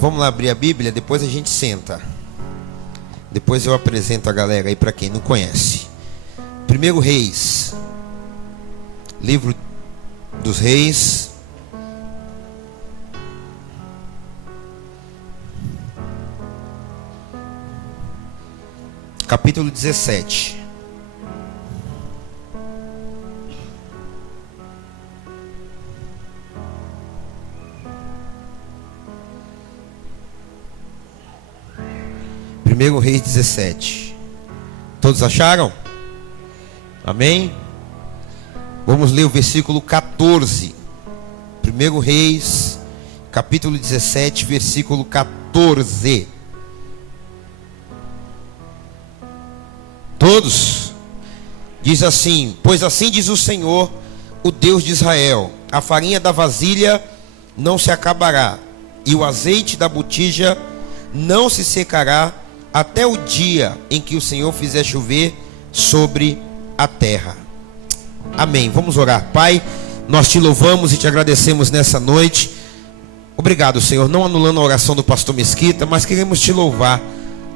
Vamos lá abrir a Bíblia, depois a gente senta. Depois eu apresento a galera aí para quem não conhece. 1 Reis, livro dos Reis, capítulo 17. Primeiro Reis 17. Todos acharam? Amém? Vamos ler o versículo 14. 1 Reis, capítulo 17, versículo 14. Todos? Diz assim: pois assim diz o Senhor, o Deus de Israel: a farinha da vasilha não se acabará, e o azeite da botija não se secará, até o dia em que o Senhor fizer chover sobre a terra. Amém. Vamos orar. Pai, nós te louvamos e te agradecemos nessa noite. Obrigado, Senhor, não anulando a oração do pastor Mesquita, mas queremos te louvar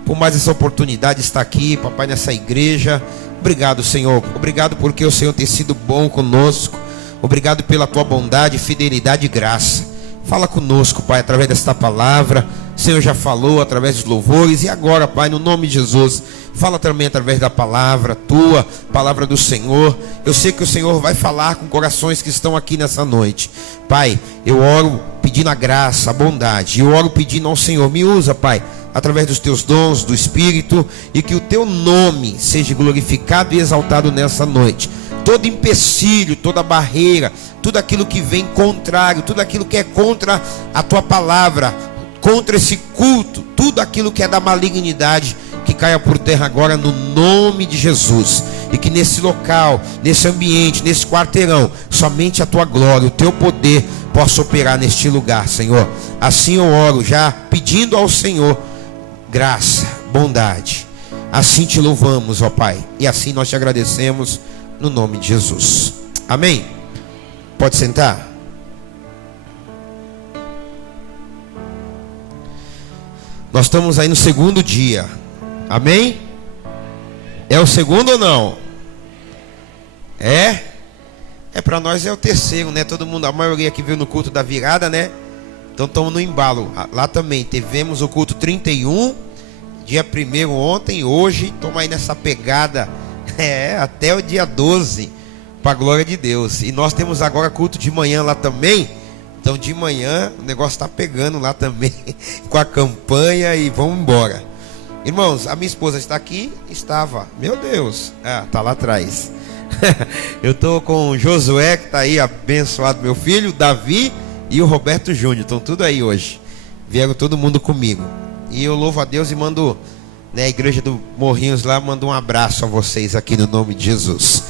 por mais essa oportunidade de estar aqui, papai, nessa igreja. Obrigado, Senhor. Obrigado porque o Senhor tem sido bom conosco. Obrigado pela tua bondade, fidelidade e graça. Fala conosco, Pai, através desta palavra. O Senhor já falou através dos louvores. E agora, Pai, no nome de Jesus, fala também através da palavra tua, palavra do Senhor. Eu sei que o Senhor vai falar com corações que estão aqui nessa noite. Pai, eu oro pedindo a graça, a bondade. Eu oro pedindo ao Senhor, me usa, Pai, através dos teus dons, do Espírito, e que o teu nome seja glorificado e exaltado nessa noite. Todo empecilho, toda barreira, tudo aquilo que vem contrário, tudo aquilo que é contra a tua palavra, contra esse culto, tudo aquilo que é da malignidade, que caia por terra agora no nome de Jesus. E que nesse local, nesse ambiente, nesse quarteirão, somente a tua glória, o teu poder possa operar neste lugar, Senhor. Assim eu oro, já pedindo ao Senhor graça, bondade. Assim te louvamos, ó Pai, e assim nós te agradecemos no nome de Jesus. Amém? Pode sentar. Nós estamos aí no segundo dia. Amém? É o segundo ou não? É para nós é o terceiro, né? Todo mundo, a maioria que veio no culto da virada, né? Então estamos no embalo. Lá também tivemos o culto 31, dia 1º ontem e hoje. Estamos aí nessa pegada até o dia 12, para a glória de Deus. E nós temos agora culto de manhã lá também. Então de manhã o negócio está pegando lá também com a campanha e vamos embora. Irmãos, a minha esposa está aqui, estava, meu Deus, está lá atrás. Eu estou com o Josué, que está aí, abençoado, meu filho, Davi e o Roberto Júnior, estão tudo aí hoje. Vieram todo mundo comigo. E eu louvo a Deus e mando, né, a igreja do Morrinhos lá, mando um abraço a vocês aqui no nome de Jesus.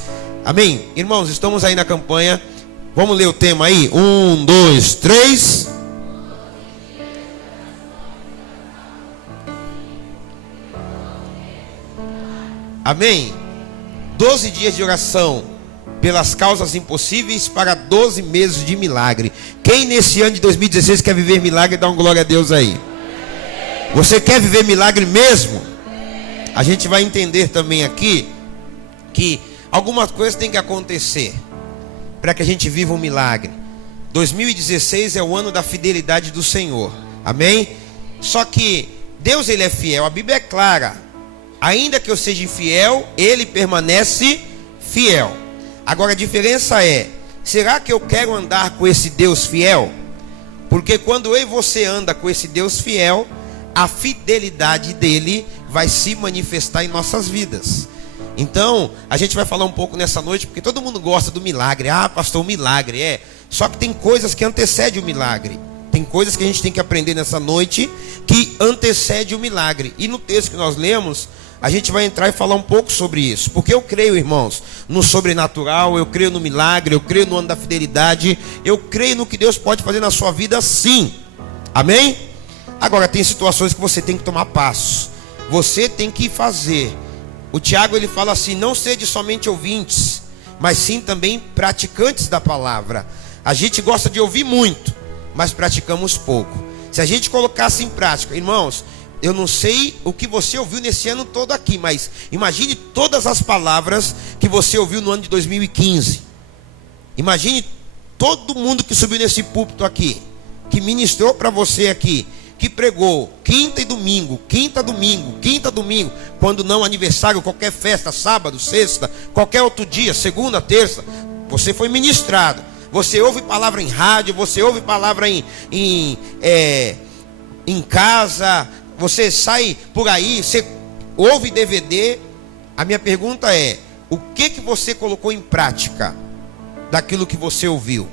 Amém? Irmãos, estamos aí na campanha. Vamos ler o tema aí? 1, 2, 3. Amém? 12 dias de oração pelas causas impossíveis para 12 meses de milagre. Quem nesse ano de 2016 quer viver milagre, dá uma glória a Deus aí. Você quer viver milagre mesmo? A gente vai entender também aqui que algumas coisas têm que acontecer para que a gente viva um milagre. 2016 é o ano da fidelidade do Senhor. Amém? Só que Deus, ele é fiel. A Bíblia é clara. Ainda que eu seja infiel, ele permanece fiel. Agora a diferença é: será que eu quero andar com esse Deus fiel? Porque quando eu e você anda com esse Deus fiel, a fidelidade dele vai se manifestar em nossas vidas. Então, a gente vai falar um pouco nessa noite, porque todo mundo gosta do milagre. Ah, pastor, o milagre Só que tem coisas que antecedem o milagre. Tem coisas que a gente tem que aprender nessa noite que antecede o milagre. E no texto que nós lemos, a gente vai entrar e falar um pouco sobre isso. Porque eu creio, irmãos, no sobrenatural, eu creio no milagre, eu creio no ano da fidelidade, eu creio no que Deus pode fazer na sua vida, sim. Amém? Agora, tem situações que você tem que tomar passos. Você tem que fazer. O Tiago, ele fala assim: não sede somente ouvintes, mas sim também praticantes da palavra. A gente gosta de ouvir muito, mas praticamos pouco. Se a gente colocasse em prática, irmãos, eu não sei o que você ouviu nesse ano todo aqui, mas imagine todas as palavras que você ouviu no ano de 2015. Imagine todo mundo que subiu nesse púlpito aqui, que ministrou para você aqui, que pregou quinta e domingo, quinta, domingo, quando não aniversário, qualquer festa, sábado, sexta, qualquer outro dia, segunda, terça, você foi ministrado. Você ouve palavra em rádio, você ouve palavra em casa, você sai por aí, você ouve DVD. A minha pergunta é: o que você colocou em prática daquilo que você ouviu?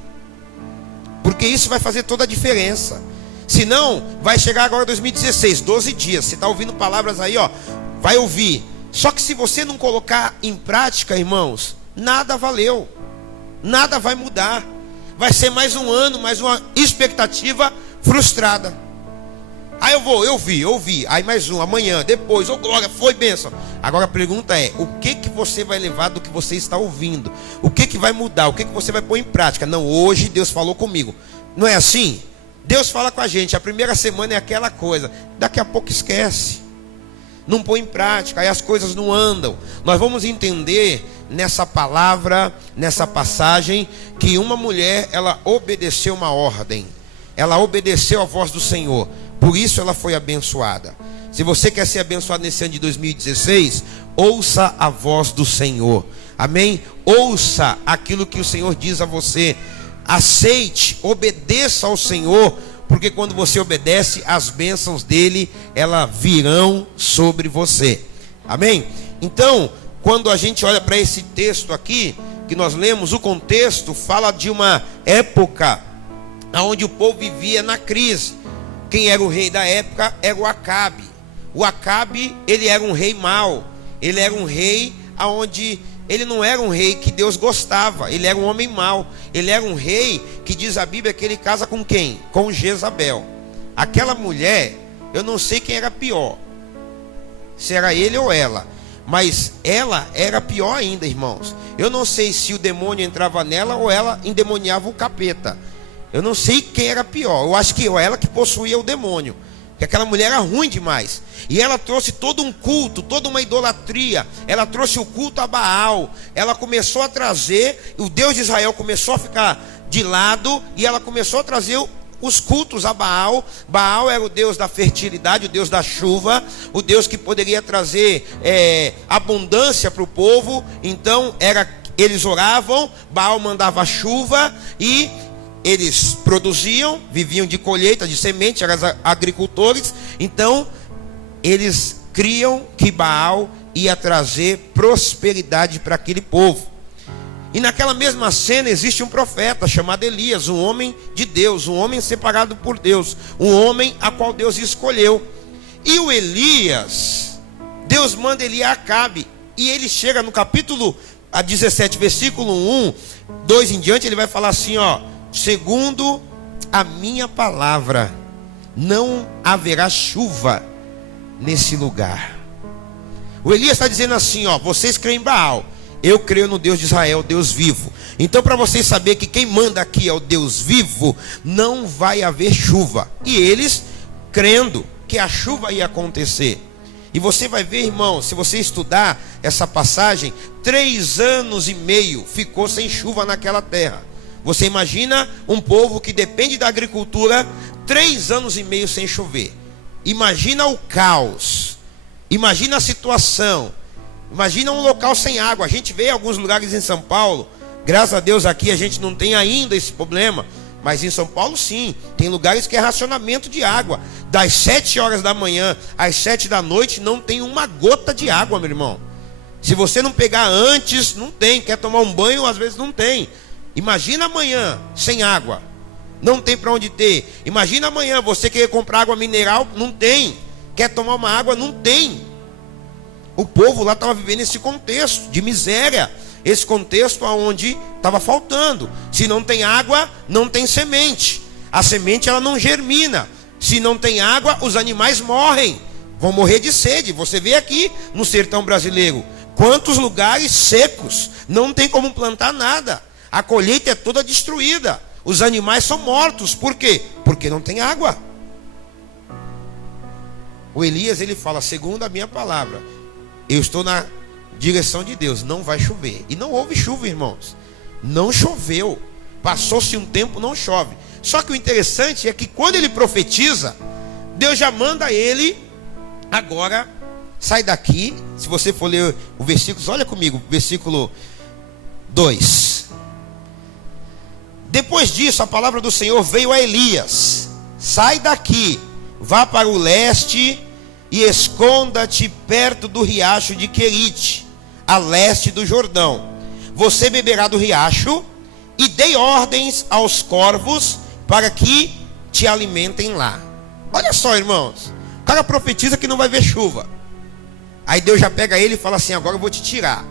Porque isso vai fazer toda a diferença. Senão, vai chegar agora 2016, 12 dias. Você está ouvindo palavras aí, ó, vai ouvir. Só que se você não colocar em prática, irmãos, nada valeu. Nada vai mudar. Vai ser mais um ano, mais uma expectativa frustrada. Aí eu ouvi. Aí mais um, amanhã, depois, glória, foi bênção. Agora a pergunta é: o que você vai levar do que você está ouvindo? O que vai mudar? O que você vai pôr em prática? Não, hoje Deus falou comigo. Não é assim? Deus fala com a gente, a primeira semana é aquela coisa, daqui a pouco esquece, não põe em prática, aí as coisas não andam. Nós vamos entender nessa palavra, nessa passagem, que uma mulher, ela obedeceu uma ordem, ela obedeceu a voz do Senhor, por isso ela foi abençoada. Se você quer ser abençoado nesse ano de 2016, ouça a voz do Senhor, amém? Ouça aquilo que o Senhor diz a você. Aceite, obedeça ao Senhor, porque quando você obedece, as bênçãos dele, elas virão sobre você, amém? Então, quando a gente olha para esse texto aqui, que nós lemos, o contexto fala de uma época onde o povo vivia na crise. Quem era o rei da época era o Acabe. O Acabe, ele era um rei mau, ele era um rei onde ele não era um rei que Deus gostava, ele era um homem mau. Ele era um rei que diz a Bíblia que ele casa com quem? Com Jezabel. Aquela mulher, eu não sei quem era pior, se era ele ou ela, mas ela era pior ainda, irmãos. Eu não sei se o demônio entrava nela ou ela endemoniava o capeta. Eu não sei quem era pior. Eu acho que era ela que possuía o demônio, porque aquela mulher era ruim demais. E ela trouxe todo um culto, toda uma idolatria. Ela trouxe o culto a Baal. Ela começou a trazer, o Deus de Israel começou a ficar de lado, e ela começou a trazer os cultos a Baal. Baal era o Deus da fertilidade, o Deus da chuva, o Deus que poderia trazer abundância para o povo. Então eles oravam, Baal mandava chuva e eles produziam, viviam de colheita, de semente, eram agricultores. Então eles criam que Baal ia trazer prosperidade para aquele povo. E naquela mesma cena existe um profeta chamado Elias, um homem de Deus, um homem separado por Deus, um homem a qual Deus escolheu. E o Elias, Deus manda ele a Acabe, e ele chega no capítulo 17, versículo 1, 2 em diante, ele vai falar assim, ó: segundo a minha palavra, não haverá chuva nesse lugar. O Elias está dizendo assim, ó: vocês creem em Baal, eu creio no Deus de Israel, Deus vivo. Então, para vocês saberem que quem manda aqui é o Deus vivo, não vai haver chuva. E eles crendo que a chuva ia acontecer. E você vai ver, irmão, se você estudar essa passagem, 3 anos e meio ficou sem chuva naquela terra. Você imagina um povo que depende da agricultura, 3 anos e meio sem chover. Imagina o caos, imagina a situação, imagina um local sem água. A gente vê alguns lugares em São Paulo, graças a Deus aqui a gente não tem ainda esse problema, mas em São Paulo sim, tem lugares que é racionamento de água. Das 7 horas da manhã às 7 da noite não tem uma gota de água, meu irmão. Se você não pegar antes, não tem. Quer tomar um banho, às vezes não tem. Imagina amanhã sem água, não tem para onde ter. Imagina amanhã você querer comprar água mineral, não tem. Quer tomar uma água, não tem. O povo lá estava vivendo esse contexto de miséria, esse contexto onde estava faltando. Se não tem água, não tem semente. A semente ela não germina. Se não tem água, os animais morrem, vão morrer de sede. Você vê aqui no sertão brasileiro quantos lugares secos, não tem como plantar nada. A colheita é toda destruída. Os animais são mortos. Por quê? Porque não tem água. O Elias, ele fala, segundo a minha palavra, eu estou na direção de Deus, não vai chover. E não houve chuva, irmãos. Não choveu. Passou-se um tempo, não chove. Só que o interessante é que quando ele profetiza, Deus já manda ele, agora, sai daqui. Se você for ler o versículo, olha comigo, versículo 2. Depois disso, a palavra do Senhor veio a Elias: sai daqui, vá para o leste e esconda-te perto do riacho de Querite, a leste do Jordão. Você beberá do riacho, e dei ordens aos corvos para que te alimentem lá. Olha só, irmãos, o cara profetiza que não vai ver chuva. Aí Deus já pega ele e fala assim: agora eu vou te tirar.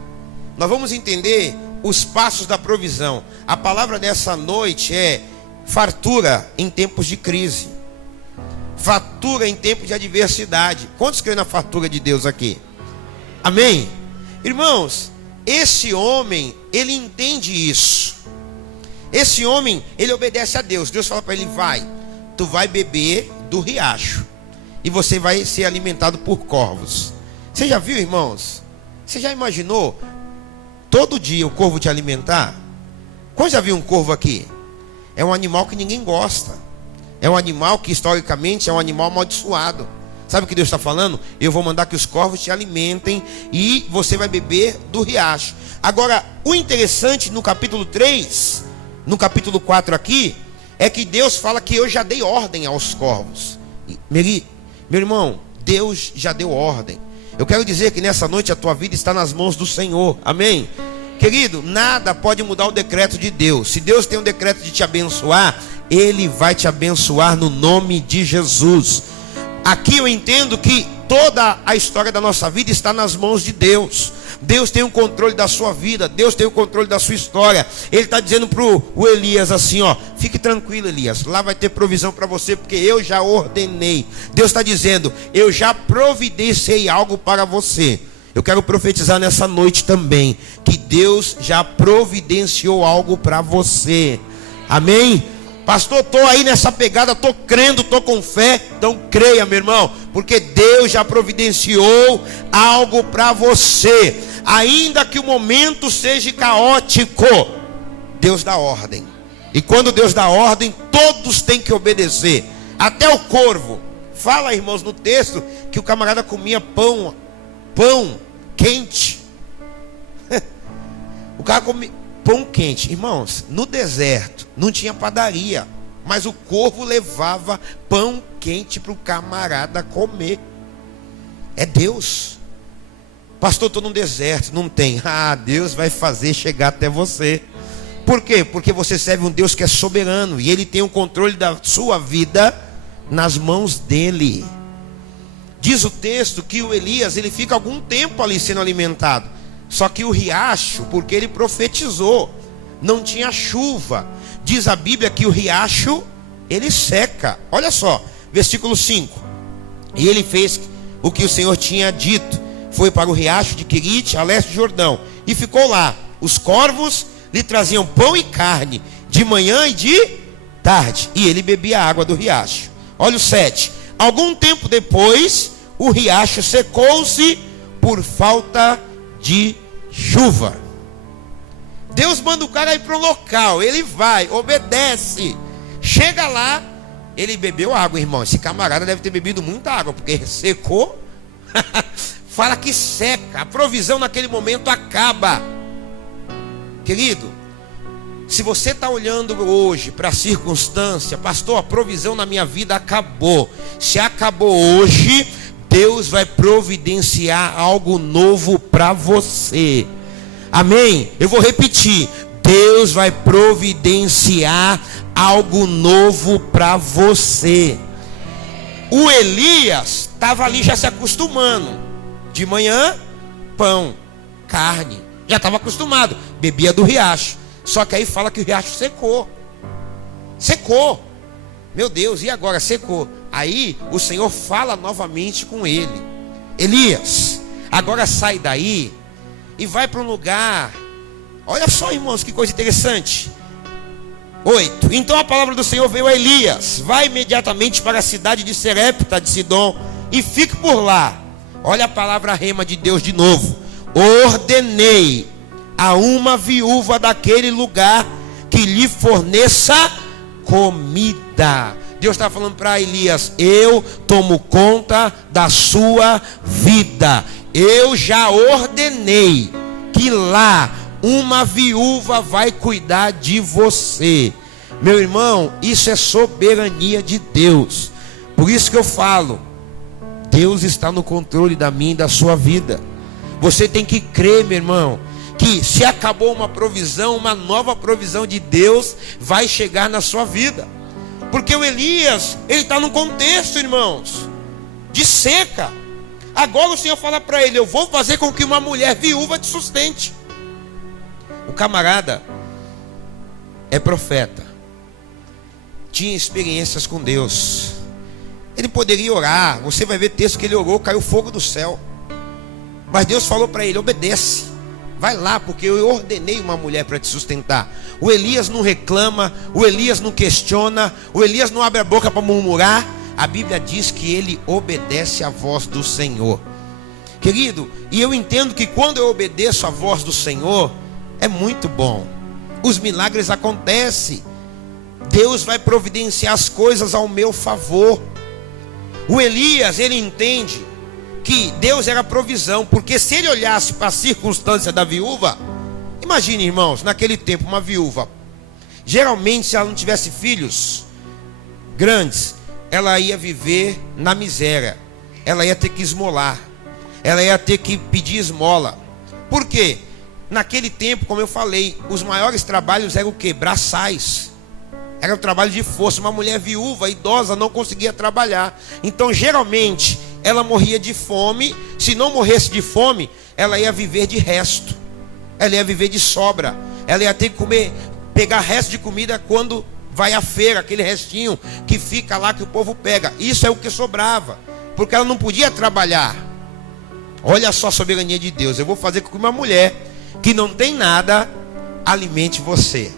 Nós vamos entender os passos da provisão. A palavra dessa noite é fartura em tempos de crise, fartura em tempos de adversidade. Quantos creem na fartura de Deus aqui? Amém? Irmãos, esse homem, ele entende isso. Esse homem, ele obedece a Deus. Deus fala para ele: vai, tu vai beber do riacho, e você vai ser alimentado por corvos. Você já viu, irmãos? Você já imaginou todo dia o corvo te alimentar? Quando já viu um corvo aqui? É um animal que ninguém gosta. É um animal que historicamente é um animal amaldiçoado. Sabe o que Deus está falando? Eu vou mandar que os corvos te alimentem e você vai beber do riacho. Agora, o interessante no capítulo 3, no capítulo 4 aqui, é que Deus fala que eu já dei ordem aos corvos. Meu irmão, Deus já deu ordem. Eu quero dizer que nessa noite a tua vida está nas mãos do Senhor. Amém? Querido, nada pode mudar o decreto de Deus. Se Deus tem um decreto de te abençoar, Ele vai te abençoar no nome de Jesus. Aqui eu entendo que toda a história da nossa vida está nas mãos de Deus. Deus tem o controle da sua vida, Deus tem o controle da sua história. Ele está dizendo para o Elias assim, ó: fique tranquilo, Elias, lá vai ter provisão para você, porque eu já ordenei. Deus está dizendo: eu já providenciei algo para você. Eu quero profetizar nessa noite também que Deus já providenciou algo para você. Amém? Pastor, estou aí nessa pegada, estou crendo, estou com fé. Então creia, meu irmão, porque Deus já providenciou algo para você. Ainda que o momento seja caótico, Deus dá ordem. E quando Deus dá ordem, todos têm que obedecer. Até o corvo. Fala, irmãos, no texto que o camarada comia pão quente. O cara comia pão quente. Irmãos, no deserto não tinha padaria, mas o corvo levava pão quente para o camarada comer. É Deus. Pastor, estou num deserto, não tem. Ah, Deus vai fazer chegar até você. Por quê? Porque você serve um Deus que é soberano, e Ele tem o controle da sua vida nas mãos dEle. Diz o texto que o Elias, ele fica algum tempo ali sendo alimentado. Só que o riacho, porque ele profetizou, não tinha chuva. Diz a Bíblia que o riacho, ele seca. Olha só, versículo 5. E ele fez o que o Senhor tinha dito. Foi para o riacho de Querite, a leste do Jordão, e ficou lá. Os corvos lhe traziam pão e carne, de manhã e de tarde, e ele bebia a água do riacho. Olha o 7. Algum tempo depois, o riacho secou-se por falta de chuva. Deus manda o cara ir para um local, ele vai, obedece, chega lá, ele bebeu água, irmão. Esse camarada deve ter bebido muita água, porque secou. Fala que seca, a provisão naquele momento acaba. Querido, se você está olhando hoje para a circunstância: pastor, a provisão na minha vida acabou. Se acabou hoje, Deus vai providenciar algo novo para você. Amém? Eu vou repetir: Deus vai providenciar algo novo para você. O Elias estava ali já se acostumando. De manhã, pão, carne. Já estava acostumado. Bebia do riacho. Só que aí fala que o riacho secou. Secou. Meu Deus, e agora? Secou. Aí o Senhor fala novamente com ele: Elias, agora sai daí e vai para um lugar. Olha só, irmãos, que coisa interessante. 8. Então a palavra do Senhor veio a Elias: vai imediatamente para a cidade de Serepta de Sidom, e fique por lá. Olha a palavra rema de Deus de novo. Ordenei a uma viúva daquele lugar que lhe forneça comida. Deus está falando para Elias: eu tomo conta da sua vida. Eu já ordenei que lá uma viúva vai cuidar de você. Meu irmão, isso é soberania de Deus. Por isso que eu falo, Deus está no controle da minha e da sua vida. Você tem que crer, meu irmão, que se acabou uma provisão, uma nova provisão de Deus vai chegar na sua vida. Porque o Elias, ele está num contexto, irmãos, de seca. Agora o Senhor fala para ele: eu vou fazer com que uma mulher viúva te sustente. O camarada é profeta, tinha experiências com Deus. Ele poderia orar. Você vai ver texto que ele orou, caiu fogo do céu. Mas Deus falou para ele: obedece, vai lá, porque eu ordenei uma mulher para te sustentar. O Elias não reclama, o Elias não questiona, o Elias não abre a boca para murmurar. A Bíblia diz que ele obedece à voz do Senhor. Querido, e eu entendo que quando eu obedeço à voz do Senhor, é muito bom. Os milagres acontecem. Deus vai providenciar as coisas ao meu favor. O Elias, ele entende que Deus era provisão, porque se ele olhasse para a circunstância da viúva, imagine, irmãos, naquele tempo uma viúva, geralmente se ela não tivesse filhos grandes, ela ia viver na miséria, ela ia ter que esmolar, ela ia ter que pedir esmola. Por quê? Naquele tempo, como eu falei, os maiores trabalhos eram o quê? Braçais. Era o trabalho de força. Uma mulher viúva, idosa, não conseguia trabalhar. Então, geralmente, ela morria de fome. Se não morresse de fome, ela ia viver de resto. Ela ia viver de sobra. Ela ia ter que comer, pegar resto de comida quando vai à feira, aquele restinho que fica lá que o povo pega. Isso é o que sobrava, porque ela não podia trabalhar. Olha só a soberania de Deus. Eu vou fazer com que uma mulher que não tem nada alimente você.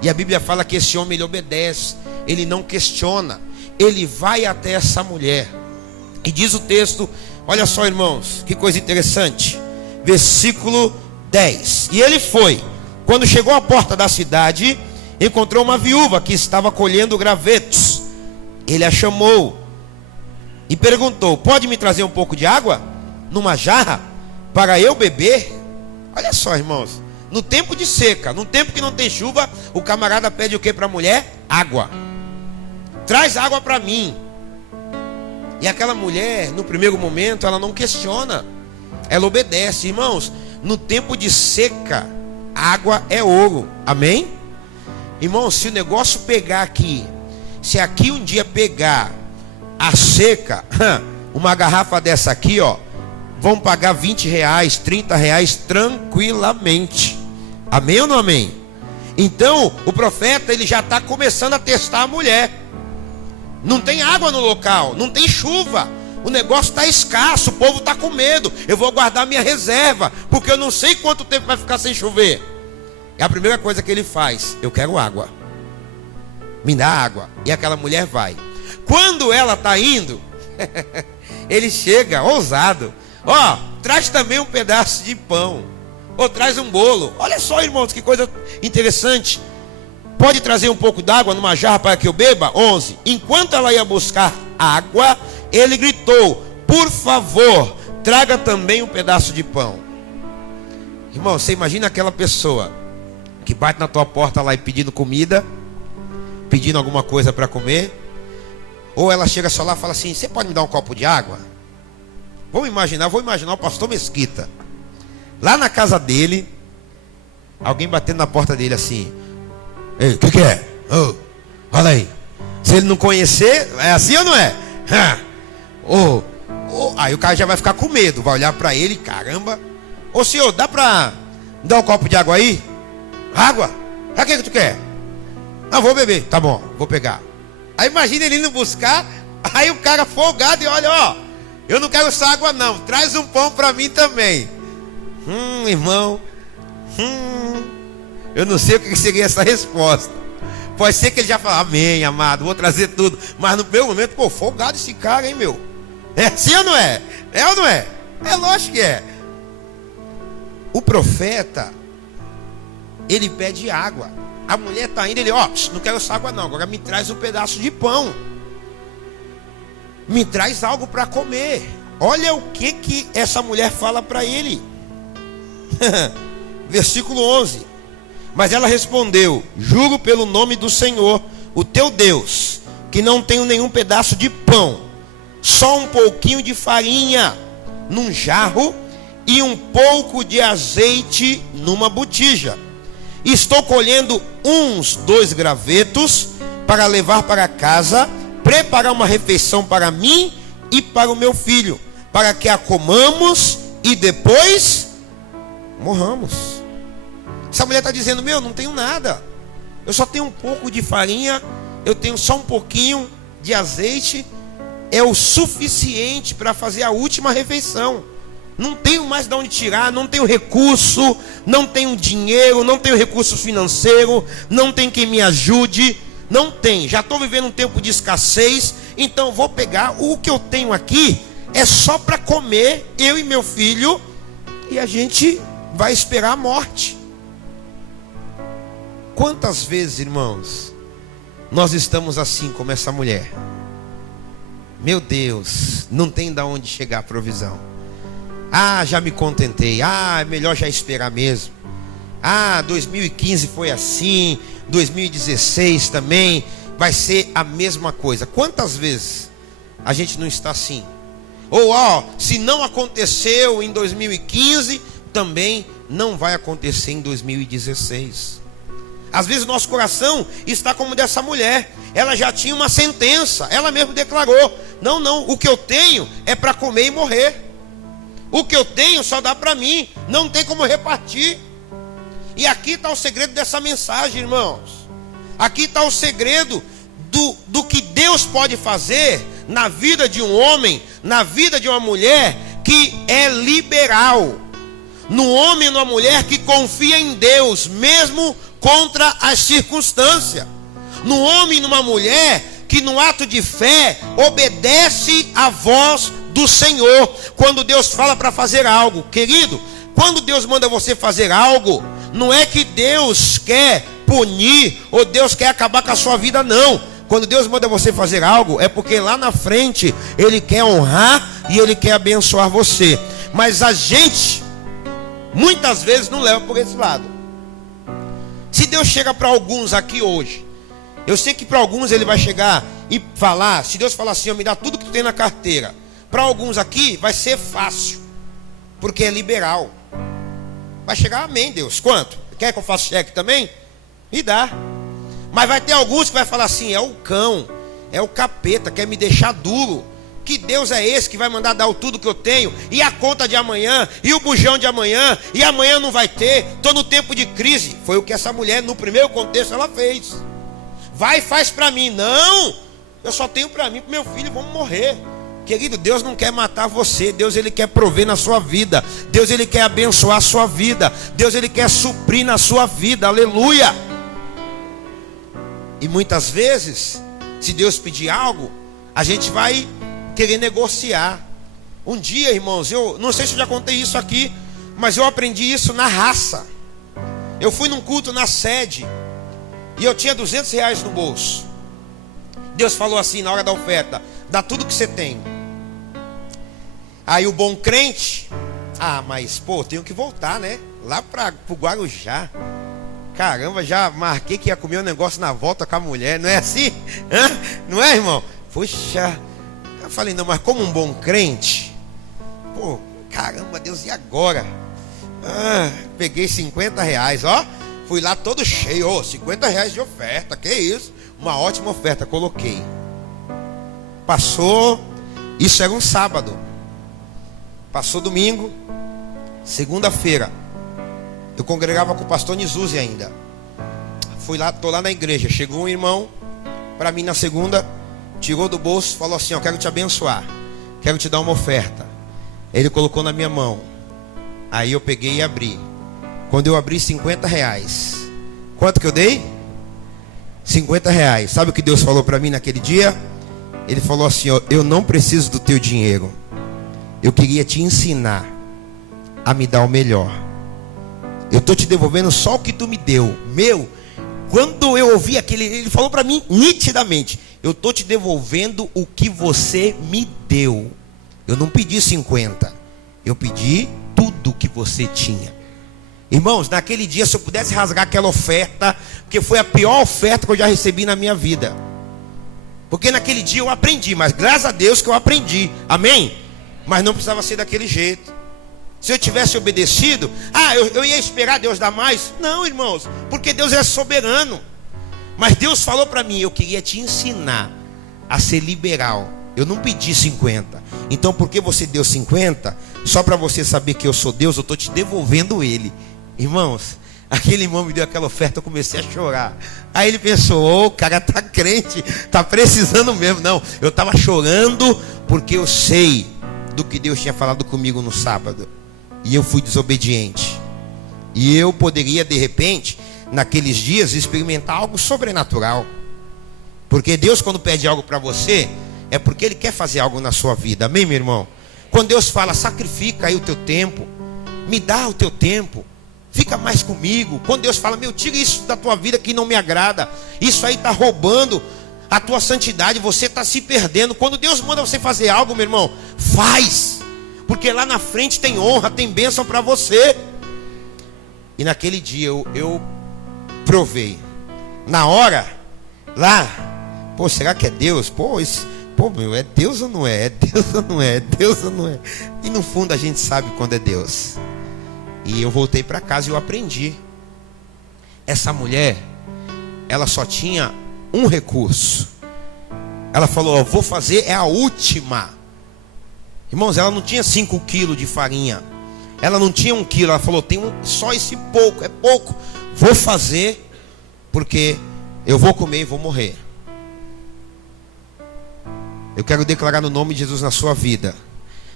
E a Bíblia fala que esse homem, ele obedece, ele não questiona, ele vai até essa mulher. E diz o texto, olha só, irmãos, que coisa interessante, versículo 10. E ele foi, quando chegou à porta da cidade, encontrou uma viúva que estava colhendo gravetos. Ele a chamou e perguntou: pode me trazer um pouco de água numa jarra para eu beber? Olha só, irmãos, no tempo de seca, no tempo que não tem chuva, o camarada pede o que para a mulher? Água. Traz água para mim. E aquela mulher, no primeiro momento, ela não questiona, ela obedece. Irmãos, no tempo de seca, água é ouro. Amém? Irmãos, se o negócio pegar aqui, se aqui um dia pegar a seca, uma garrafa dessa aqui, ó, vão pagar 20 reais, 30 reais tranquilamente. Amém ou não amém? Então, o profeta, ele já está começando a testar a mulher. Não tem água no local, não tem chuva, o negócio está escasso, o povo está com medo. Eu vou guardar minha reserva, porque eu não sei quanto tempo vai ficar sem chover. É a primeira coisa que ele faz: eu quero água, me dá água. E aquela mulher vai. Quando ela está indo, ele chega ousado: ó, traz também um pedaço de pão, ou traz um bolo. Olha só, irmãos, que coisa interessante. Pode trazer um pouco d'água numa jarra para que eu beba? 11. Enquanto ela ia buscar água, ele gritou: por favor, traga também um pedaço de pão. Irmão, você imagina aquela pessoa que bate na tua porta lá e pedindo comida, pedindo alguma coisa para comer. Ou ela chega só lá e fala assim: você pode me dar um copo de água? Vou imaginar o pastor Mesquita lá na casa dele, alguém batendo na porta dele assim: ei, o que é? Oh, olha aí. Se ele não conhecer, é assim ou não é? Aí o cara já vai ficar com medo, vai olhar para ele: caramba, ô senhor, dá para dar um copo de água aí? Água? Pra que tu quer? Não, vou beber. Tá bom, vou pegar. Aí imagina ele indo buscar, aí o cara folgado e olha: ó, eu não quero essa água não, traz um pão para mim também. Irmão, eu não sei o que seria essa resposta. Pode ser que ele já fale: amém, amado, vou trazer tudo. Mas no primeiro momento, pô, folgado esse cara, hein, meu? É sim ou não é? É ou não é? É lógico que é. O profeta, ele pede água. A mulher está indo, ele, não quero essa água não, agora me traz um pedaço de pão. Me traz algo para comer. Olha o que essa mulher fala para ele. Versículo 11. Mas ela respondeu: juro pelo nome do Senhor, o teu Deus, que não tenho nenhum pedaço de pão, só um pouquinho de farinha num jarro e um pouco de azeite numa botija. Estou colhendo uns 2 gravetos para levar para casa, preparar uma refeição para mim e para o meu filho, para que a comamos e depois morramos. Essa mulher está dizendo: não tenho nada, eu só tenho um pouco de farinha, eu tenho só um pouquinho de azeite, é o suficiente para fazer a última refeição. Não tenho mais de onde tirar, não tenho recurso, não tenho dinheiro, não tenho recurso financeiro, não tem quem me ajude, não tem. Já estou vivendo um tempo de escassez, então vou pegar o que eu tenho aqui, é só para comer, eu e meu filho, e a gente vai esperar a morte. Quantas vezes, irmãos, nós estamos assim como essa mulher? Meu Deus, não tem de onde chegar a provisão. Já me contentei. É melhor já esperar mesmo. 2015 foi assim, 2016 também vai ser a mesma coisa. Quantas vezes a gente não está assim? Ou se não aconteceu em 2015, também não vai acontecer em 2016. Às vezes o nosso coração está como dessa mulher. Ela já tinha uma sentença, ela mesma declarou: não, o que eu tenho é para comer e morrer. O que eu tenho só dá para mim, não tem como repartir. E aqui está o segredo dessa mensagem, irmãos. Aqui está o segredo do que Deus pode fazer na vida de um homem, na vida de uma mulher que é liberal. No homem e numa mulher que confia em Deus, mesmo contra as circunstâncias. No homem e numa mulher que no ato de fé obedece à voz do Senhor. Quando Deus fala para fazer algo, querido, quando Deus manda você fazer algo, não é que Deus quer punir ou Deus quer acabar com a sua vida, não. Quando Deus manda você fazer algo, é porque lá na frente Ele quer honrar e Ele quer abençoar você. Mas a gente muitas vezes não leva por esse lado. Se Deus chega para alguns aqui hoje, eu sei que para alguns Ele vai chegar e falar, se Deus falar assim: me dá tudo que tu tem na carteira. Para alguns aqui vai ser fácil, porque é liberal. Vai chegar: amém, Deus, quanto? Quer que eu faça cheque também? Me dá. Mas vai ter alguns que vai falar assim: é o cão, é o capeta, quer me deixar duro. Que Deus é esse que vai mandar dar o tudo que eu tenho? E a conta de amanhã? E o bujão de amanhã? E amanhã não vai ter? Estou no tempo de crise. Foi o que essa mulher, no primeiro contexto, ela fez. Vai e faz para mim. Não, eu só tenho para mim, para meu filho, vamos morrer. Querido, Deus não quer matar você. Deus, Ele quer prover na sua vida. Deus, Ele quer abençoar a sua vida. Deus, Ele quer suprir na sua vida. Aleluia. E muitas vezes, se Deus pedir algo, a gente vai querer negociar. Um dia, irmãos, eu não sei se eu já contei isso aqui, mas eu aprendi isso na raça. Eu fui num culto na sede e eu tinha R$200 no bolso. Deus falou assim na hora da oferta: dá tudo que você tem. Aí o bom crente: mas tenho que voltar, né? Lá pro Guarujá. Caramba, já marquei que ia comer um negócio na volta com a mulher. Não é assim? Não é, irmão? Puxa. Eu falei: não, mas como um bom crente, caramba, Deus, e agora? Peguei R$50, fui lá todo cheio, R$50 de oferta, que isso? Uma ótima oferta, coloquei. Passou, isso era um sábado. Passou domingo, segunda-feira, eu congregava com o pastor Nizuzi ainda. Fui lá, tô lá na igreja, chegou um irmão para mim na segunda, tirou do bolso, falou assim: eu quero te abençoar, quero te dar uma oferta. Ele colocou na minha mão. Aí eu peguei e abri. Quando eu abri, R$50. Quanto que eu dei? R$50. Sabe o que Deus falou para mim naquele dia? Ele falou assim, ó, eu não preciso do teu dinheiro. Eu queria te ensinar a me dar o melhor. Eu estou te devolvendo só o que tu me deu. Quando eu ouvi aquele, ele falou para mim nitidamente, eu estou te devolvendo o que você me deu. Eu não pedi 50, eu pedi tudo que você tinha. Irmãos, naquele dia, se eu pudesse rasgar aquela oferta, porque foi a pior oferta que eu já recebi na minha vida. Porque naquele dia eu aprendi, mas graças a Deus que eu aprendi, amém? Mas não precisava ser daquele jeito. Se eu tivesse obedecido, eu ia esperar Deus dar mais? Não, irmãos, porque Deus é soberano. Mas Deus falou para mim, eu queria te ensinar a ser liberal. Eu não pedi 50. Então, porque você deu 50, só para você saber que eu sou Deus, eu estou te devolvendo ele. Irmãos, aquele irmão me deu aquela oferta, eu comecei a chorar. Aí ele pensou, o cara tá crente, tá precisando mesmo. Não, eu estava chorando porque eu sei do que Deus tinha falado comigo no sábado. E eu fui desobediente. E eu poderia, de repente, naqueles dias, experimentar algo sobrenatural. Porque Deus, quando pede algo para você, é porque Ele quer fazer algo na sua vida. Amém, meu irmão? Quando Deus fala, sacrifica aí o teu tempo, me dá o teu tempo, fica mais comigo. Quando Deus fala, tira isso da tua vida que não me agrada, isso aí está roubando a tua santidade, você está se perdendo. Quando Deus manda você fazer algo, meu irmão, faz, porque lá na frente tem honra, tem bênção para você. E naquele dia eu provei. Na hora, lá, será que é Deus? É Deus ou não é? É Deus ou não é? É Deus ou não é? E no fundo a gente sabe quando é Deus. E eu voltei para casa e eu aprendi. Essa mulher, ela só tinha um recurso. Ela falou, vou fazer, é a última. Irmãos, ela não tinha 5 quilos de farinha. Ela não tinha 1 quilo. Ela falou, tem só esse pouco, é pouco. Vou fazer, porque eu vou comer e vou morrer. Eu quero declarar no nome de Jesus na sua vida.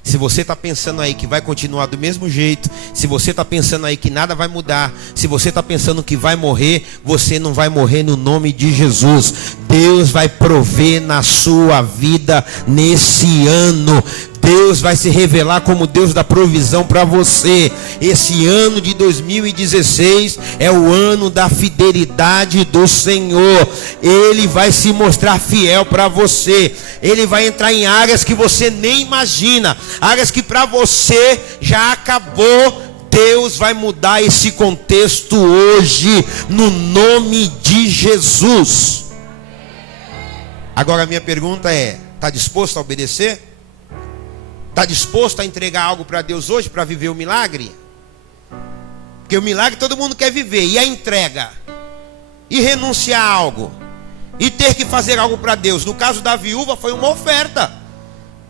Se você está pensando aí que vai continuar do mesmo jeito, se você está pensando aí que nada vai mudar, se você está pensando que vai morrer, você não vai morrer no nome de Jesus. Deus vai prover na sua vida nesse ano. Deus vai se revelar como Deus da provisão para você. Esse ano de 2016 é o ano da fidelidade do Senhor. Ele vai se mostrar fiel para você. Ele vai entrar em áreas que você nem imagina, áreas que para você já acabou. Deus vai mudar esse contexto hoje, no nome de Jesus. Agora a minha pergunta é, está disposto a obedecer? Está disposto a entregar algo para Deus hoje para viver o milagre? Porque o milagre todo mundo quer viver. E a entrega? E renunciar a algo? E ter que fazer algo para Deus? No caso da viúva foi uma oferta.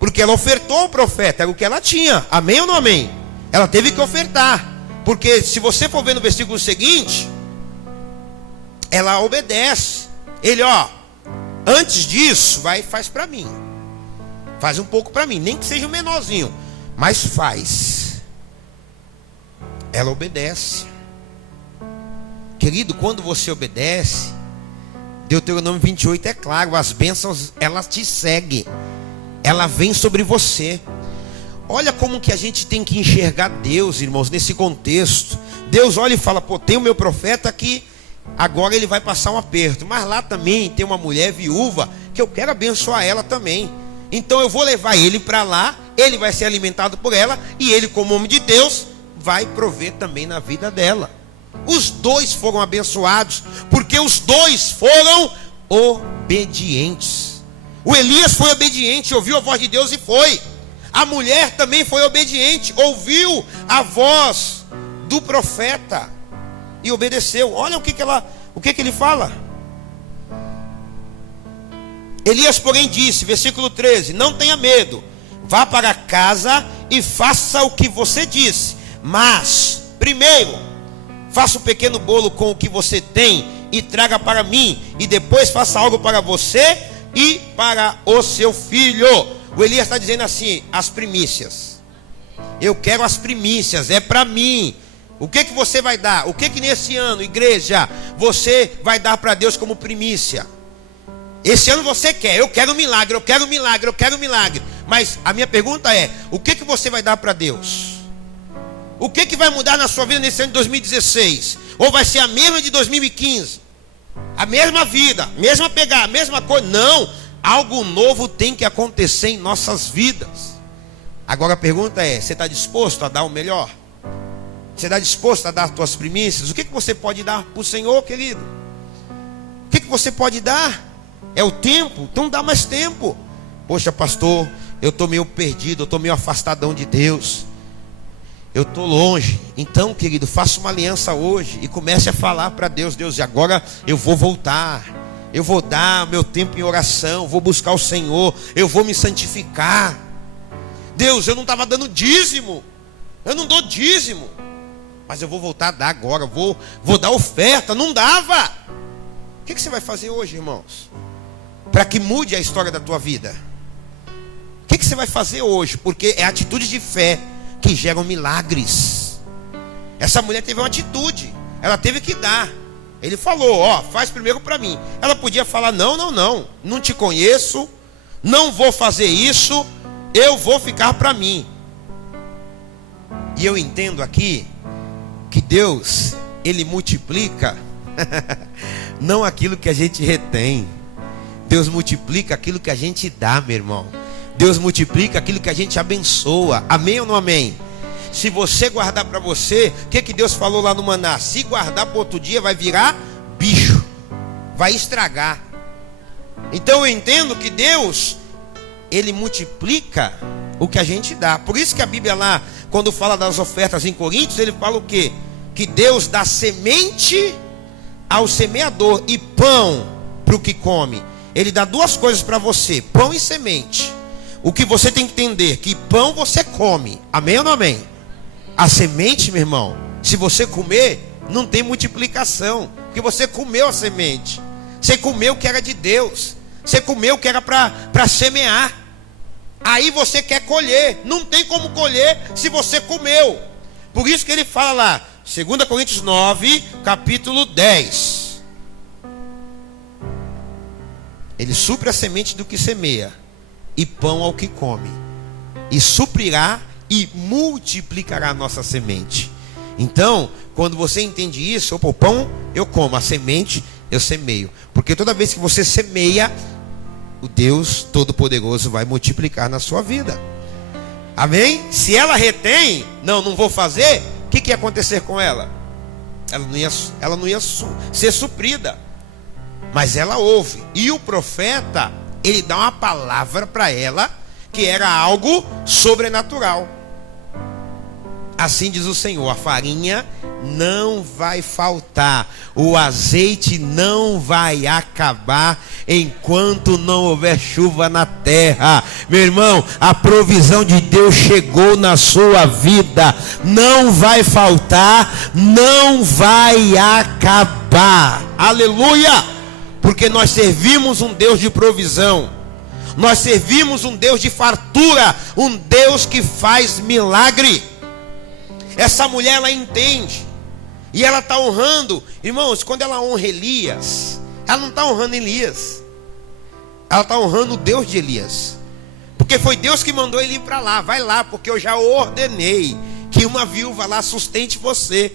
Porque ela ofertou ao profeta, era o que ela tinha. Amém ou não amém? Ela teve que ofertar. Porque se você for ver no versículo seguinte, ela obedece. Ele, antes disso, vai e faz para mim. Faz um pouco para mim, nem que seja o menorzinho, mas faz. Ela obedece. Querido, quando você obedece, Deuteronômio 28 é claro, as bênçãos, elas te seguem, ela vem sobre você. Olha como que a gente tem que enxergar Deus, irmãos, nesse contexto. Deus olha e fala, tem o meu profeta aqui, agora ele vai passar um aperto, mas lá também tem uma mulher viúva, que eu quero abençoar ela também. Então eu vou levar ele para lá, ele vai ser alimentado por ela, e ele, como homem de Deus, vai prover também na vida dela. Os dois foram abençoados, porque os dois foram obedientes. O Elias foi obediente, ouviu a voz de Deus e foi. A mulher também foi obediente, ouviu a voz do profeta e obedeceu. Olha o que ele fala. Elias, porém, disse, versículo 13, não tenha medo, vá para casa e faça o que você disse, mas, primeiro, faça um pequeno bolo com o que você tem e traga para mim, e depois faça algo para você e para o seu filho. O Elias está dizendo assim, as primícias, eu quero as primícias, é para mim. O que você vai dar? O que nesse ano, igreja, você vai dar para Deus como primícia? Esse ano você quer, eu quero milagre, eu quero milagre, eu quero milagre. Mas a minha pergunta é: o que você vai dar para Deus? O que vai mudar na sua vida nesse ano de 2016? Ou vai ser a mesma de 2015? A mesma vida, mesma pegada, mesma coisa? Não, algo novo tem que acontecer em nossas vidas. Agora a pergunta é: você está disposto a dar o melhor? Você está disposto a dar as suas primícias? O que você pode dar para o Senhor, querido? O que você pode dar? É o tempo? Então dá mais tempo. Poxa, pastor, eu estou meio perdido, eu estou meio afastadão de Deus, eu estou longe. Então, querido, faça uma aliança hoje e comece a falar para Deus: Deus, e agora eu vou voltar, eu vou dar meu tempo em oração, vou buscar o Senhor, eu vou me santificar. Deus, eu não estava dando dízimo, eu não dou dízimo, mas eu vou voltar a dar agora, vou dar oferta. Não dava. O que você vai fazer hoje, irmãos, para que mude a história da tua vida? O que você vai fazer hoje? Porque é atitudes de fé que geram milagres. Essa mulher teve uma atitude, ela teve que dar. Ele falou: ó, faz primeiro para mim. Ela podia falar: não te conheço, não vou fazer isso, eu vou ficar para mim. E eu entendo aqui que Deus, Ele multiplica não aquilo que a gente retém. Deus multiplica aquilo que a gente dá, meu irmão. Deus multiplica aquilo que a gente abençoa. Amém ou não amém? Se você guardar para você, o que Deus falou lá no maná? Se guardar para outro dia, vai virar bicho, vai estragar. Então eu entendo que Deus, Ele multiplica o que a gente dá. Por isso que a Bíblia lá, quando fala das ofertas em Coríntios, ele fala o quê? Que Deus dá semente ao semeador e pão para o que come. Ele dá duas coisas para você: pão e semente. O que você tem que entender, que pão você come, amém ou não amém? A semente, meu irmão, se você comer, não tem multiplicação, porque você comeu a semente, você comeu o que era de Deus, você comeu o que era para semear. Aí você quer colher, não tem como colher se você comeu. Por isso que ele fala lá, 2 Coríntios 9, capítulo 10. Ele supre a semente do que semeia, e pão ao que come, e suprirá e multiplicará a nossa semente. Então, quando você entende isso, o pão eu como, a semente eu semeio. Porque toda vez que você semeia, o Deus Todo-Poderoso vai multiplicar na sua vida. Amém? Se ela retém, não vou fazer, o que ia acontecer com ela? Ela não ia ser suprida. Mas ela ouve. E o profeta, ele dá uma palavra para ela, que era algo sobrenatural. Assim diz o Senhor: a farinha não vai faltar, o azeite não vai acabar, enquanto não houver chuva na terra. Meu irmão, a provisão de Deus chegou na sua vida, não vai faltar, não vai acabar. Aleluia! Porque nós servimos um Deus de provisão, nós servimos um Deus de fartura, um Deus que faz milagre. Essa mulher, ela entende, e ela está honrando. Irmãos, quando ela honra Elias, ela não está honrando Elias, ela está honrando o Deus de Elias, porque foi Deus que mandou ele ir para lá. Vai lá, porque eu já ordenei que uma viúva lá sustente você.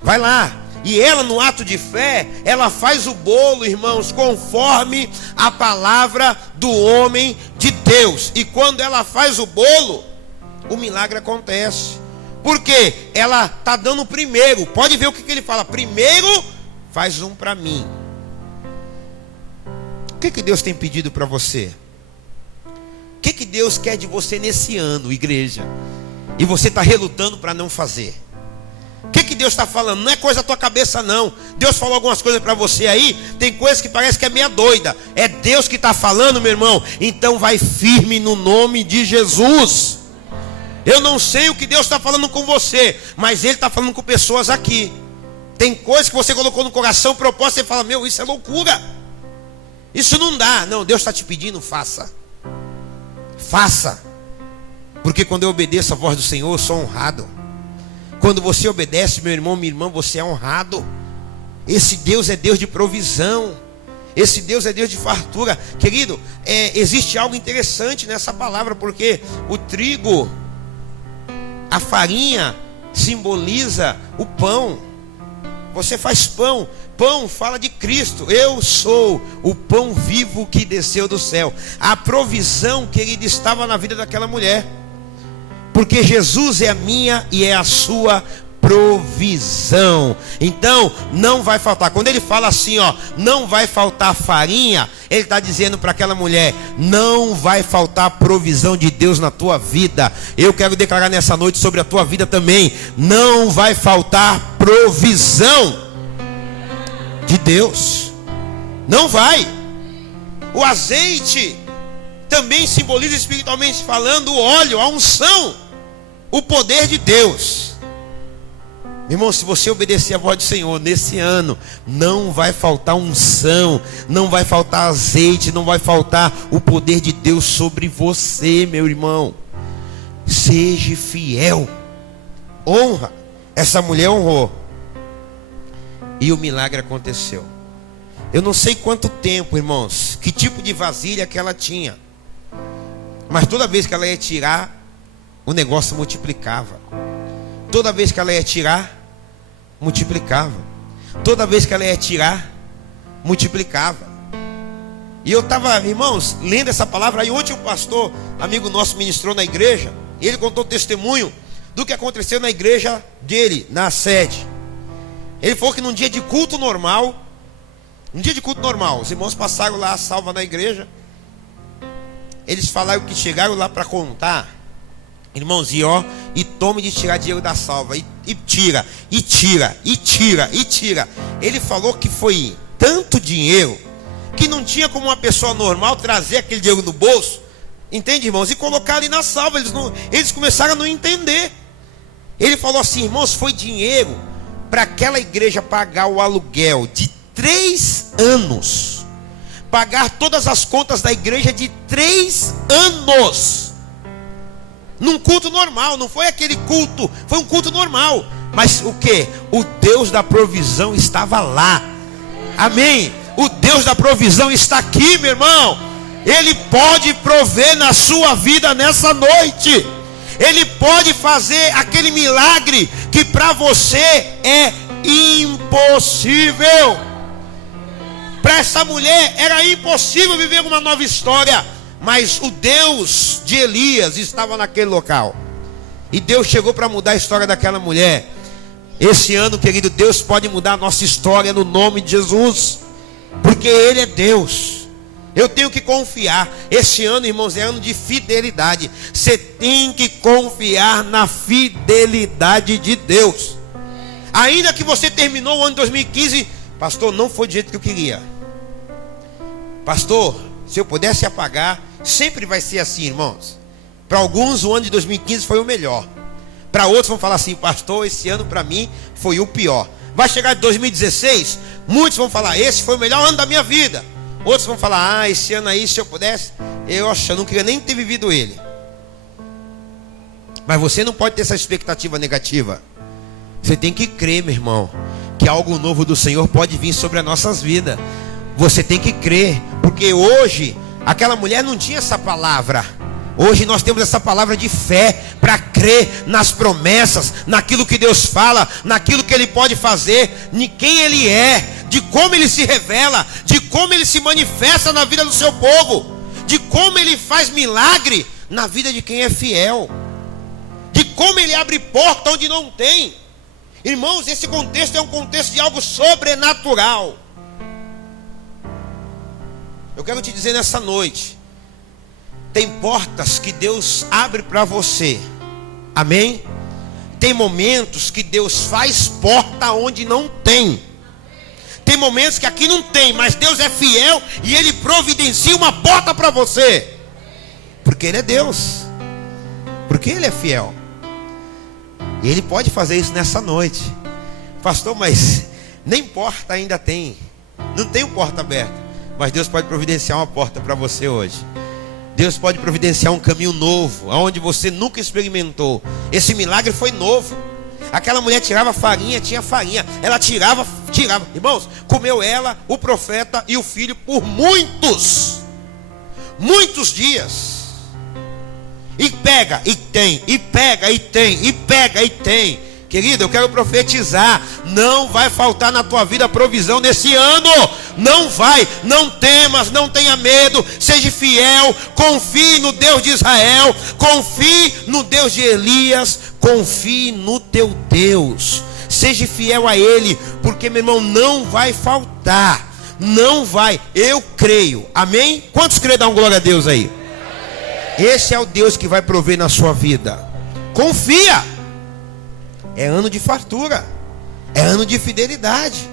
Vai lá. E ela, no ato de fé, ela faz o bolo, irmãos, conforme a palavra do homem de Deus. E quando ela faz o bolo, o milagre acontece. Porque ela está dando primeiro. Pode ver o que ele fala: primeiro faz um para mim. O que Deus tem pedido para você? O que Deus quer de você nesse ano, igreja? E você está relutando para não fazer. O que Deus está falando? Não é coisa da tua cabeça, não. Deus falou algumas coisas para você aí, tem coisas que parece que é meia doida. É Deus que está falando, meu irmão. Então vai firme no nome de Jesus. Eu não sei o que Deus está falando com você, mas Ele está falando com pessoas aqui. Tem coisas que você colocou no coração, proposta, e fala: meu, isso é loucura, isso não dá. Não, Deus está te pedindo: faça. Faça. Porque quando eu obedeço a voz do Senhor, eu sou honrado. Quando você obedece, meu irmão, minha irmã, você é honrado. Esse Deus é Deus de provisão. Esse Deus é Deus de fartura. Querido, existe algo interessante nessa palavra, porque o trigo, a farinha, simboliza o pão. Você faz pão. Pão fala de Cristo. Eu sou o pão vivo que desceu do céu. A provisão, querido, estava na vida daquela mulher, porque Jesus é a minha e é a sua provisão. Então não vai faltar. Quando ele fala assim, ó, não vai faltar farinha, ele está dizendo para aquela mulher: não vai faltar provisão de Deus na tua vida. Eu quero declarar nessa noite sobre a tua vida também: não vai faltar provisão de Deus. Não vai. O azeite também simboliza, espiritualmente falando, o óleo, a unção, o poder de Deus. Meu irmão, se você obedecer a voz do Senhor nesse ano, não vai faltar unção, não vai faltar azeite, não vai faltar o poder de Deus sobre você, meu irmão. Seja fiel. Honra. Essa mulher honrou, e o milagre aconteceu. Eu não sei quanto tempo, irmãos, que tipo de vasilha que ela tinha, mas toda vez que ela ia tirar, o negócio multiplicava. Toda vez que ela ia tirar, multiplicava. Toda vez que ela ia tirar, multiplicava. E eu estava, irmãos, lendo essa palavra. Aí ontem um pastor, amigo nosso, ministrou na igreja. E ele contou o testemunho do que aconteceu na igreja dele, na sede. Ele falou que num dia de culto normal, os irmãos passaram lá a salva na igreja. Eles falaram que chegaram lá para contar, irmãos, e tome de tirar dinheiro da salva, e tira. Ele falou que foi tanto dinheiro que não tinha como uma pessoa normal trazer aquele dinheiro no bolso, entende, irmãos, e colocar ali na salva. Eles começaram a não entender. Ele falou assim, irmãos, foi dinheiro para aquela igreja pagar o aluguel de 3 anos, pagar todas as contas da igreja de 3 anos, num culto normal. Não foi aquele culto, foi um culto normal. Mas o que? O Deus da provisão estava lá. Amém? O Deus da provisão está aqui, meu irmão. Ele pode prover na sua vida nessa noite. Ele pode fazer aquele milagre que para você é impossível. Para essa mulher era impossível viver uma nova história, mas o Deus de Elias estava naquele local, e Deus chegou para mudar a história daquela mulher. Esse ano, querido, Deus pode mudar a nossa história no nome de Jesus, porque Ele é Deus. Eu tenho que confiar. Esse ano, irmãos, é ano de fidelidade. Você tem que confiar na fidelidade de Deus. Ainda que você terminou o ano de 2015, pastor, não foi do jeito que eu queria. Pastor, se eu pudesse apagar, sempre vai ser assim, irmãos. Para alguns, o ano de 2015 foi o melhor. Para outros vão falar assim, pastor, esse ano para mim foi o pior. Vai chegar de 2016, muitos vão falar, esse foi o melhor ano da minha vida. Outros vão falar, esse ano aí, se eu pudesse, eu não queria nem ter vivido ele. Mas você não pode ter essa expectativa negativa. Você tem que crer, meu irmão, que algo novo do Senhor pode vir sobre as nossas vidas. Você tem que crer, porque hoje aquela mulher não tinha essa palavra. Hoje nós temos essa palavra de fé para crer nas promessas, naquilo que Deus fala, naquilo que Ele pode fazer, em quem Ele é, de como Ele se revela, de como Ele se manifesta na vida do seu povo, de como Ele faz milagre na vida de quem é fiel, de como Ele abre porta onde não tem. Irmãos, esse contexto é um contexto de algo sobrenatural. Eu quero te dizer nessa noite, tem portas que Deus abre para você, amém? Tem momentos que Deus faz porta onde não tem. Tem momentos que aqui não tem, mas Deus é fiel e Ele providencia uma porta para você, porque Ele é Deus, porque Ele é fiel. E Ele pode fazer isso nessa noite. Pastor, mas nem porta ainda tem, não tem uma porta aberta, mas Deus pode providenciar uma porta para você hoje. Deus pode providenciar um caminho novo, aonde você nunca experimentou. Esse milagre foi novo. Aquela mulher tirava farinha, tinha farinha. Ela tirava. Irmãos, comeu ela, o profeta e o filho por muitos dias. E pega e tem, e pega e tem, e pega e tem. Querido, eu quero profetizar: não vai faltar na tua vida provisão nesse ano. Não vai, não temas, não tenha medo. Seja fiel, confie no Deus de Israel, confie no Deus de Elias, confie no teu Deus. Seja fiel a Ele, porque, meu irmão, não vai faltar. Não vai, eu creio. Amém? Quantos creem? Dá um glória a Deus aí. Esse é o Deus que vai prover na sua vida. Confia. É ano de fartura, é ano de fidelidade.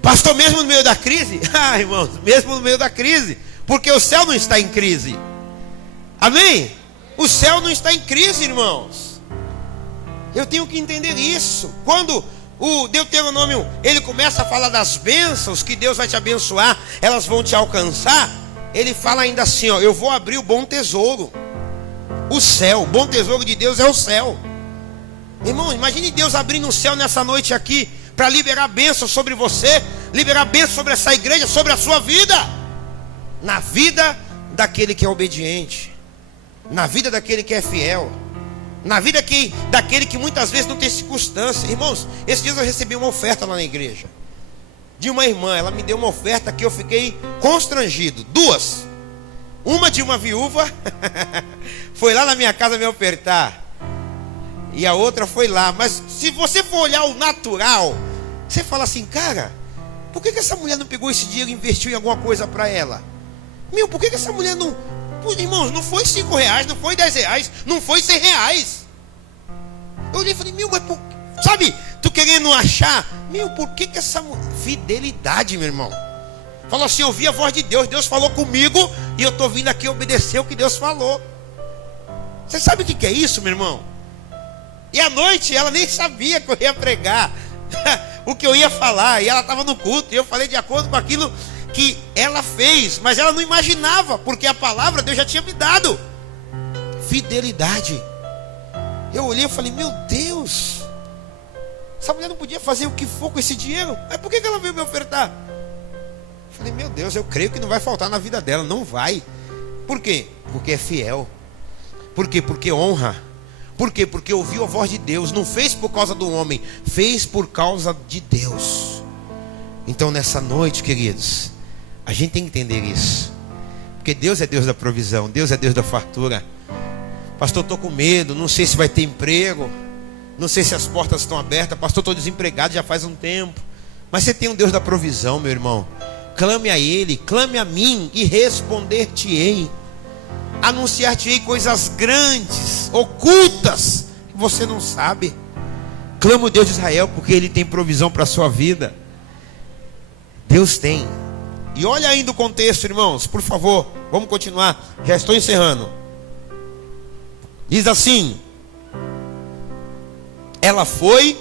Pastor, mesmo no meio da crise? Irmãos, mesmo no meio da crise, porque o céu não está em crise. Amém? O céu não está em crise, irmãos. Eu tenho que entender isso. Quando o Deuteronômio, ele começa a falar das bênçãos, que Deus vai te abençoar, elas vão te alcançar. Ele fala ainda assim, ó: eu vou abrir o bom tesouro. O céu, o bom tesouro de Deus é o céu. Irmão, imagine Deus abrindo o céu nessa noite aqui, para liberar bênção sobre você, liberar bênção sobre essa igreja, sobre a sua vida. Na vida daquele que é obediente, na vida daquele que é fiel, na vida daquele que muitas vezes não tem circunstância. Irmãos, esses dias eu recebi uma oferta lá na igreja, de uma irmã. Ela me deu uma oferta que eu fiquei constrangido. Duas. Uma de uma viúva foi lá na minha casa me ofertar, e a outra foi lá. Mas se você for olhar o natural, você fala assim: cara, por que essa mulher não pegou esse dinheiro e investiu em alguma coisa para ela? Por que essa mulher não... Irmãos, não foi R$5, não foi R$10, não foi R$100. Eu olhei e falei: mas sabe, tu querendo achar, por que essa mulher... Fidelidade, meu irmão. Falou assim: eu ouvi a voz de Deus, Deus falou comigo, e eu estou vindo aqui obedecer o que Deus falou. Você sabe o que é isso, meu irmão? E à noite ela nem sabia que eu ia pregar o que eu ia falar, e ela estava no culto, e eu falei de acordo com aquilo que ela fez, mas ela não imaginava, porque a palavra Deus já tinha me dado. Fidelidade. Eu olhei e falei: meu Deus, essa mulher não podia fazer o que for com esse dinheiro, mas por que ela veio me ofertar? Eu falei: meu Deus, eu creio que não vai faltar na vida dela. Não vai. Por quê? Porque é fiel. Por quê? Porque honra. Por quê? Porque ouviu a voz de Deus. Não fez por causa do homem, fez por causa de Deus. Então nessa noite, queridos, a gente tem que entender isso, porque Deus é Deus da provisão, Deus é Deus da fartura. Pastor, estou com medo, não sei se vai ter emprego, não sei se as portas estão abertas. Pastor, estou desempregado já faz um tempo. Mas você tem um Deus da provisão, meu irmão. Clame a Ele, clame a mim, e responder-te-ei. Anunciar-te-ei coisas grandes, ocultas, que você não sabe. Clama o Deus de Israel, porque Ele tem provisão para a sua vida. Deus tem. E olha ainda o contexto, irmãos, por favor, vamos continuar, já estou encerrando. Diz assim: ela foi,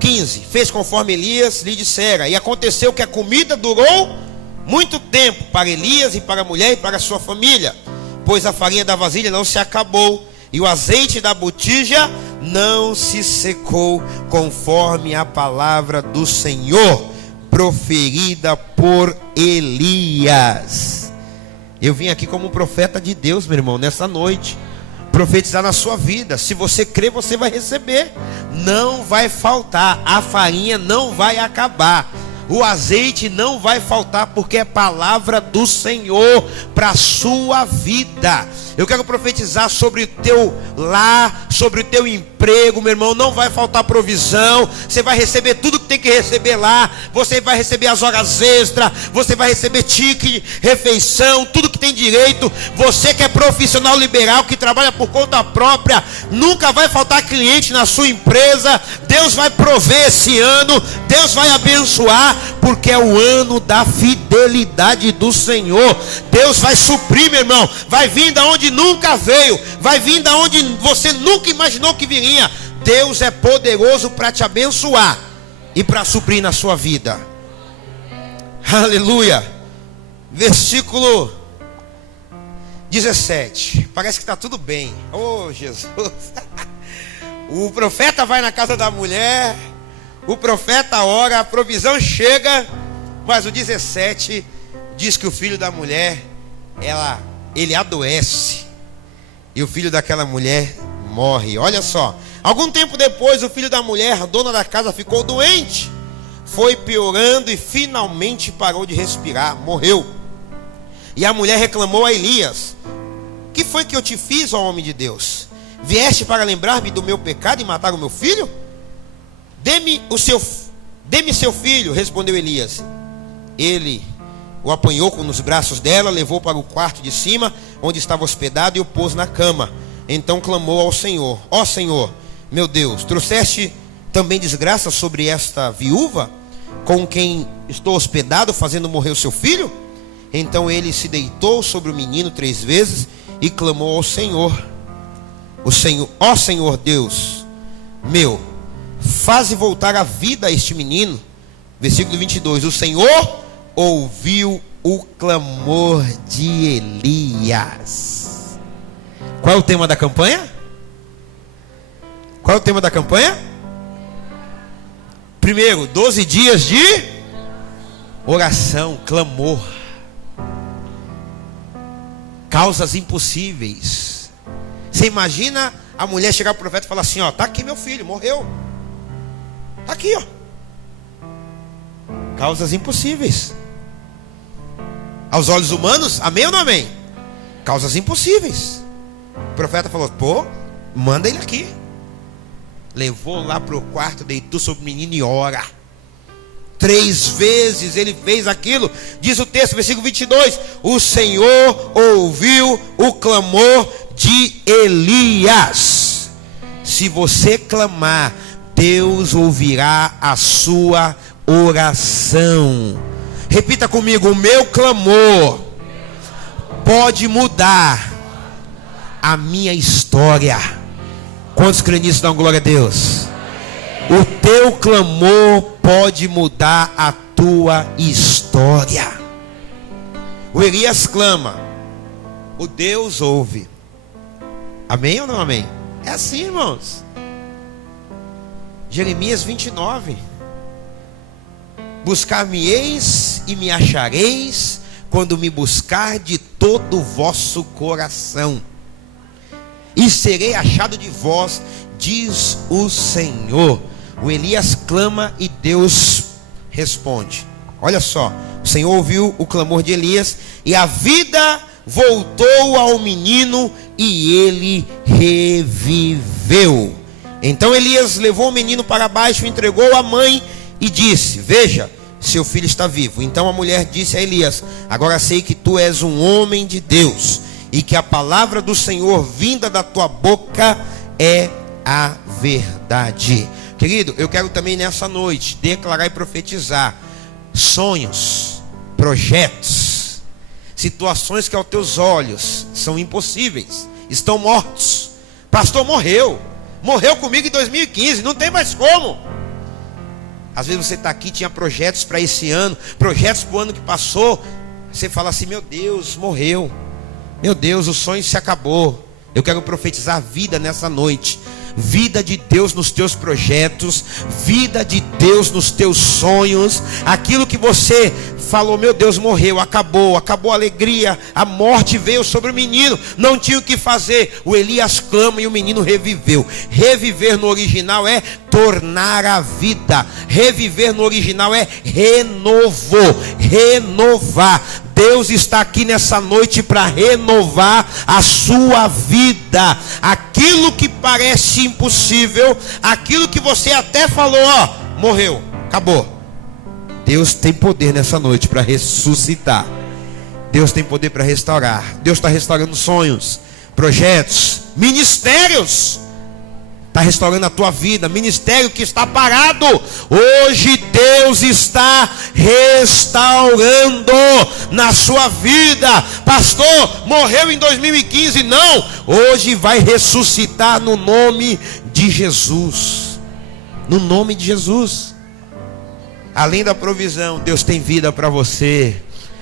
15, fez conforme Elias lhe dissera, e aconteceu que a comida durou muito tempo para Elias e para a mulher e para a sua família, pois a farinha da vasilha não se acabou, e o azeite da botija não se secou, conforme a palavra do Senhor proferida por Elias. Eu vim aqui como um profeta de Deus, meu irmão, nessa noite, profetizar na sua vida. Se você crer, você vai receber. Não vai faltar, a farinha não vai acabar, o azeite não vai faltar, porque é palavra do Senhor para a sua vida. Eu quero profetizar sobre o teu lar, sobre o teu emprego, meu irmão. Não vai faltar provisão. Você vai receber tudo que tem que receber lá. Você vai receber as horas extras, você vai receber ticket, refeição, tudo que tem direito. Você que é profissional liberal, que trabalha por conta própria, nunca vai faltar cliente na sua empresa. Deus vai prover esse ano, Deus vai abençoar, porque é o ano da fidelidade do Senhor. Deus vai suprir, meu irmão. Vai vir da onde nunca veio, vai vir da onde você nunca imaginou que viria. Deus é poderoso para te abençoar e para suprir na sua vida. Aleluia. Versículo 17. Parece que está tudo bem. Oh, Jesus. O profeta vai na casa da mulher, o profeta ora, a provisão chega, mas o 17 diz que o filho da mulher, ele adoece, e o filho daquela mulher morre. Olha só, algum tempo depois o filho da mulher, a dona da casa, ficou doente, foi piorando e finalmente parou de respirar, morreu. E a mulher reclamou a Elias: que foi que eu te fiz, ó homem de Deus? Vieste para lembrar-me do meu pecado e matar o meu filho? Dê-me seu filho, respondeu Elias. Ele o apanhou nos braços dela, levou para o quarto de cima, onde estava hospedado, e o pôs na cama. Então clamou ao Senhor: ó Senhor, meu Deus, trouxeste também desgraça sobre esta viúva, com quem estou hospedado, fazendo morrer o seu filho? Então ele se deitou sobre o menino 3 vezes e clamou ao Senhor: ó Senhor Deus meu, faze voltar a vida a este menino. Versículo 22. O Senhor ouviu o clamor de Elias. Qual é o tema da campanha? Qual é o tema da campanha? Primeiro, 12 dias de oração, clamor. Causas impossíveis. Você imagina a mulher chegar para o profeta e falar assim: ó, tá aqui meu filho, morreu. Tá aqui, ó. Causas impossíveis. Aos olhos humanos, amém ou não amém? Causas impossíveis. O profeta falou: pô, manda ele aqui. Levou lá para o quarto, deitou sobre o menino e ora. 3 vezes ele fez aquilo. Diz o texto, versículo 22: o Senhor ouviu o clamor de Elias. Se você clamar, Deus ouvirá a sua oração. Repita comigo: o meu clamor pode mudar a minha história. Quantos creem nisso? Dão glória a Deus. O teu clamor pode mudar a tua história. O Elias clama, o Deus ouve. Amém ou não amém? É assim, irmãos. Jeremias 29. Buscar-me-eis e me achareis, quando me buscar de todo o vosso coração, e serei achado de vós, diz o Senhor. O Elias clama e Deus responde. Olha só, o Senhor ouviu o clamor de Elias, e a vida voltou ao menino, e ele reviveu. Então Elias levou o menino para baixo, entregou à mãe e disse: veja, seu filho está vivo. Então a mulher disse a Elias: agora sei que tu és um homem de Deus, e que a palavra do Senhor vinda da tua boca é a verdade. Querido, eu quero também nessa noite declarar e profetizar sonhos, projetos, situações que aos teus olhos são impossíveis, estão mortos. Pastor, morreu comigo em 2015, não tem mais como. Às vezes você está aqui, tinha projetos para esse ano, projetos para o ano que passou. Você fala assim: meu Deus, morreu. Meu Deus, o sonho se acabou. Eu quero profetizar vida nessa noite. Vida de Deus nos teus projetos, vida de Deus nos teus sonhos. Aquilo que você falou: meu Deus, morreu, acabou a alegria, a morte veio sobre o menino, não tinha o que fazer. O Elias clama e o menino reviveu. Reviver no original é tornar a vida. Reviver no original é renovar. Deus está aqui nessa noite para renovar a sua vida. Aquilo que parece impossível, aquilo que você até falou: ó, morreu, acabou. Deus tem poder nessa noite para ressuscitar. Deus tem poder para restaurar. Deus está restaurando sonhos, projetos, ministérios. Está restaurando a tua vida. Ministério que está parado, hoje Deus está restaurando na sua vida. Pastor, morreu em 2015. Não, hoje vai ressuscitar no nome de Jesus. No nome de Jesus. Além da provisão, Deus tem vida para você.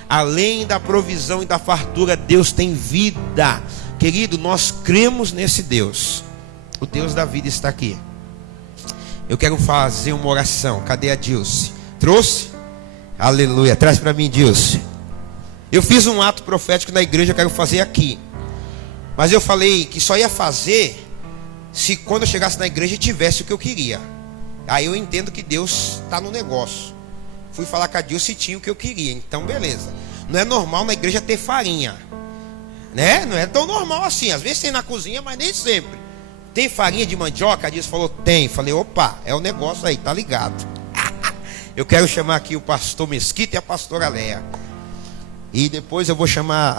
Além da provisão e da fartura, Deus tem vida. Querido, nós cremos nesse Deus. O Deus da vida está aqui. Eu quero fazer uma oração. Cadê a Dilce? Trouxe? Aleluia. Traz para mim, Dilce. Eu fiz um ato profético na igreja, eu quero fazer aqui. Mas eu falei que só ia fazer se quando eu chegasse na igreja tivesse o que eu queria. Aí eu entendo que Deus está no negócio. Fui falar com a Dilce e tinha o que eu queria. Então beleza. Não é normal na igreja ter farinha, né? Não é tão normal assim. Às vezes tem na cozinha, mas nem sempre. Tem farinha de mandioca? A Dilce falou, tem. Falei, opa, é o negócio aí, tá ligado. Eu quero chamar aqui o pastor Mesquita e a pastora Léa. E depois eu vou chamar a